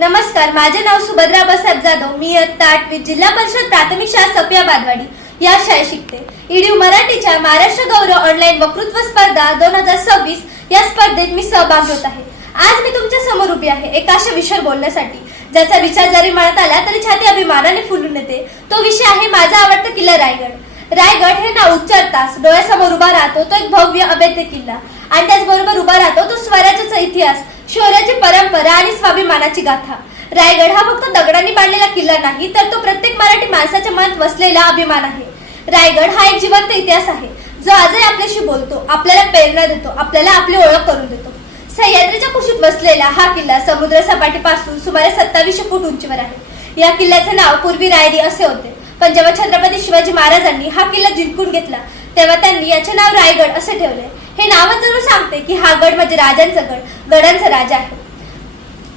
नमस्कार, माझे नाव सुभद्रा बसाब जाधव. मी इयत्ता 8वी जिल्हा परिषद प्राथमिक शाळा सफिया बादवाडी या शाळेत शिकते. ईडीयू मराठीच्या महाराष्ट्र गौरव ऑनलाईन वक्तृत्व स्पर्धा 2026 या स्पर्धेत मी सहभाग घेत आहे. आज मी तुमच्या समोर उभी आहे एका अशा विषयावर बोलण्यासाठी ज्याचा विचार जरी मनात आला तरी छाती अभिमानाने फुलून येते. तो विषय आहे माझा आवडता किल्ला रायगड. रायगड हे नाव उच्चारताच डोळ्यासमोर उभा राहतो तो एक भव्य अभेद्य किल्ला आणि त्याचबरोबर उभा राहतो तो स्वराज्याचा इतिहास, शौर्याची परंपरा आणि स्वाभिमानाची गाथा. रायगड हा फक्त दगडांनी बांधलेला किल्ला नाही तर तो प्रत्येक मराठी माणसाच्या मनात वसलेला अभिमान आहे. रायगड हा एक जिवंत इतिहास आहे जो आजही आपल्याशी बोलतो, आपल्याला प्रेरणा देतो, आपल्याला आपली ओळख करून देतो. सह्याद्रीच्या कुशीत वसलेला हा किल्ला समुद्र सपाटीपासून सुमारे 2700 फूट उंचीवर आहे. या किल्ल्याचे नाव पूर्वी रायरी असे होते, पण जेव्हा छत्रपती शिवाजी महाराजांनी हा किल्ला जिंकून घेतला तेव्हा त्यांनी याचे नाव रायगड असे ठेवले. हे नावच जरूर सांगते की हा गड म्हणजे राजांचा गड, गडांचा राजा आहे.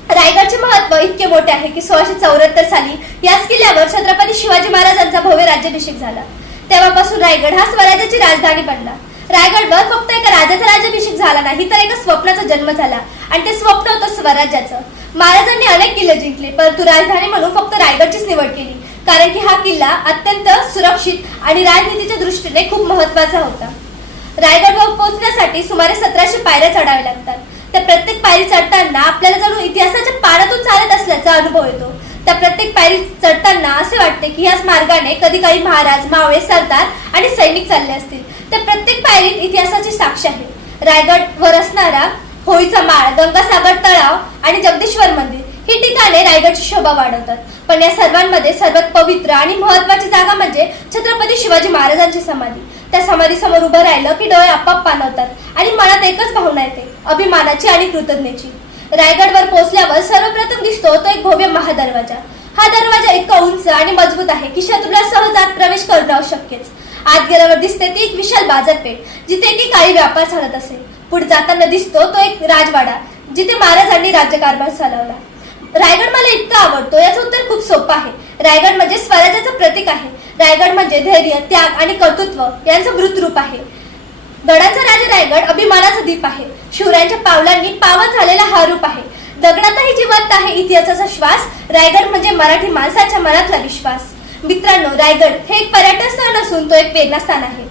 रायगडचे महत्व इतके मोठे आहे की 1674 साली याच किल्ल्यावर छत्रपती शिवाजी महाराजांचा भव्य राज्याभिषेक झाला. तेव्हापासून रायगड हा स्वराज्याची राजधानी बनला. रायगडवर फक्त एका राजाचा राज्याभिषेक झाला नाही तर एका स्वप्नाचा जन्म झाला आणि ते स्वप्न होतं स्वराज्याचं. महाराजांनी अनेक किल्ले जिंकले परंतु राजधानी म्हणून फक्त रायगडचीच निवड केली कारण की हा किल्ला अत्यंत सुरक्षित आणि राजनीतीच्या दृष्टीने खूप महत्वाचा होता. रायगडवर पोहोचण्यासाठी सुमारे 1700 पायऱ्या चढाव्या लागतात. त्या प्रत्येक पायरी चढताना आपल्याला जणू इतिहासाच्या पाण्यातून चालत असल्याचा अनुभव येतो. त्या प्रत्येक पायरी चढताना असे वाटते की याच मार्गाने कधी काही महाराज, मावळे, सरदार आणि सैनिक चालले असतील. त्या प्रत्येक पायरीत इतिहासाची साक्ष आहे. रायगडवर असणारा होळीचा माळ, गंगासागर तलाव आणि जगदीश्वर मंदिर ही ठिकाणे रायगडची शोभा वाढवतात. पण या सर्वांमध्ये सर्वात पवित्र आणि महत्वाची जागा म्हणजे छत्रपती शिवाजी महाराजांची समाधी. त्या समाधी समोर उभं राहिलं की डोळे आपोआप पाणवतात आणि मनात एकच भावना येते, अभिमानाची आणि कृतज्ञतेची. रायगडवर पोहोचल्यावर सर्वप्रथम दिसतो तो एक भव्य महादरवाजा. हा दरवाजा इतका उंच आणि मजबूत आहे की शत्रूला सहज आत प्रवेश करणं अशक्यच. आत गेल्यावर दिसते ती एक विशाल बाजारपेठ जिथे की काही व्यापार चालत असे. पुढे जाताना दिसतो तो एक राजवाडा जिथे महाराजांनी राज्यकारभार चालवला. रायगड मला इतका आवडतो याचं उत्तर खूप सोपं आहे. रायगड म्हणजे स्वराज्याचं प्रतीक आहे. रायगड म्हणजे धैर्य, त्याग आणि कर्तृत्व यांचं मृत रूप आहे. गडाचा राजा रायगड अभिमानाचा दीप आहे. शूरांच्या पावलांनी पावन झालेला हा रूप आहे. दगडातही जिवंत आहे इतिहासाचा श्वास. रायगड म्हणजे मराठी माणसाच्या मनातला विश्वास. मित्रांनो, रायगड हे एक पर्यटन स्थळ नसून तो एक प्रेरणास्थान आहे.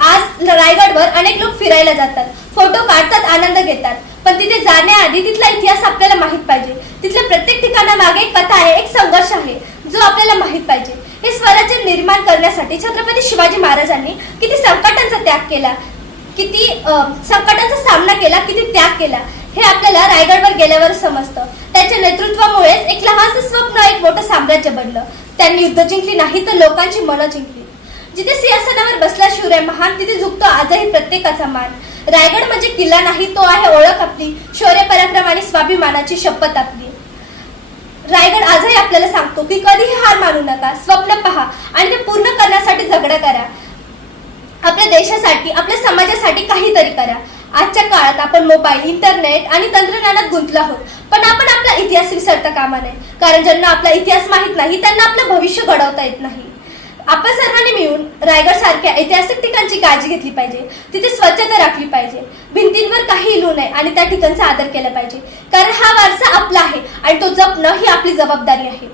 आज रायगडवर अनेक लोक फिरायला जातात, फोटो काढतात, आनंद घेतात, पण तिथे जाण्याआधी तिथला इतिहास आपल्याला माहित पाहिजे. तिथल्या प्रत्येक ठिकाणामागे एक कथा आहे, एक संघर्ष आहे जो आपल्याला माहित पाहिजे. हे स्वराज्य निर्माण करण्यासाठी छत्रपती शिवाजी महाराजांनी किती संकटांचा त्याग केला, किती संकटांचा सामना केला, किती त्याग केला हे आपल्याला रायगडवर गेल्यावर समजतं. त्यांच्या नेतृत्वामुळेच एक लहानसं स्वप्न एक मोठं साम्राज्य बनलं. त्यांनी युद्ध जिंकली नाही तर लोकांची मनं जिंकली. जिथे सिंहासनावर बसला शूर महान तिथे झुकतो आजही प्रत्येकाचा मान. रायगड म्हणजे किल्ला नाही, तो आहे ओळख आपली, शौर्य, पराक्रम आणि स्वाभिमानाची शपथ आपली. रायगड आजही आपल्याला सांगतो की कधीही हार मानू नका, स्वप्न पहा आणि ते पूर्ण करण्यासाठी झगडा करा. आपल्या देशासाठी, आपल्या समाजासाठी काहीतरी करा. आजच्या काळात आपण मोबाईल, इंटरनेट आणि तंत्रज्ञानात गुंतलो आहोत, पण आपण आपला इतिहास विसरता कामा नये. कारण ज्यांना आपला इतिहास माहित नाही त्यांना आपलं भविष्य घडवता येत नाही. आपण सर्वांनी मिळून रायगड सारख्या ऐतिहासिक ठिकाणची काळजी घेतली पाहिजे. तिथे स्वच्छता राखली पाहिजे, भिंतींवर काही लिहू नये आणि त्या ठिकाणचा आदर केला पाहिजे. कारण हा वारसा आपला आहे आणि तो जपणं ही आपली जबाबदारी आहे.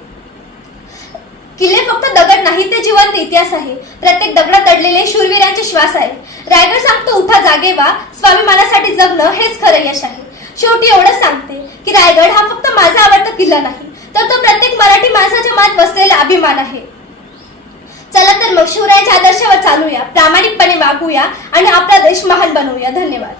किल्ले फक्त दगड नाही, ते जिवंत इतिहास आहे. प्रत्येक दगडात दडलेले शूरवीरांचे श्वास आहे. रायगड सांगतो उठा, जागे व्हा, स्वाभिमानासाठी जगणं हेच खरं यश आहे. शेवटी एवढंच सांगते की रायगड हा फक्त माझा आवडता किल्ला नाही तर तो प्रत्येक मराठी माणसाच्या मनात वसलेला अभिमान आहे. चला तर मग शिवरायांच्या आदर्शावर चालूया, प्रामाणिकपणे वागूया आणि आपला देश महान बनवूया. धन्यवाद.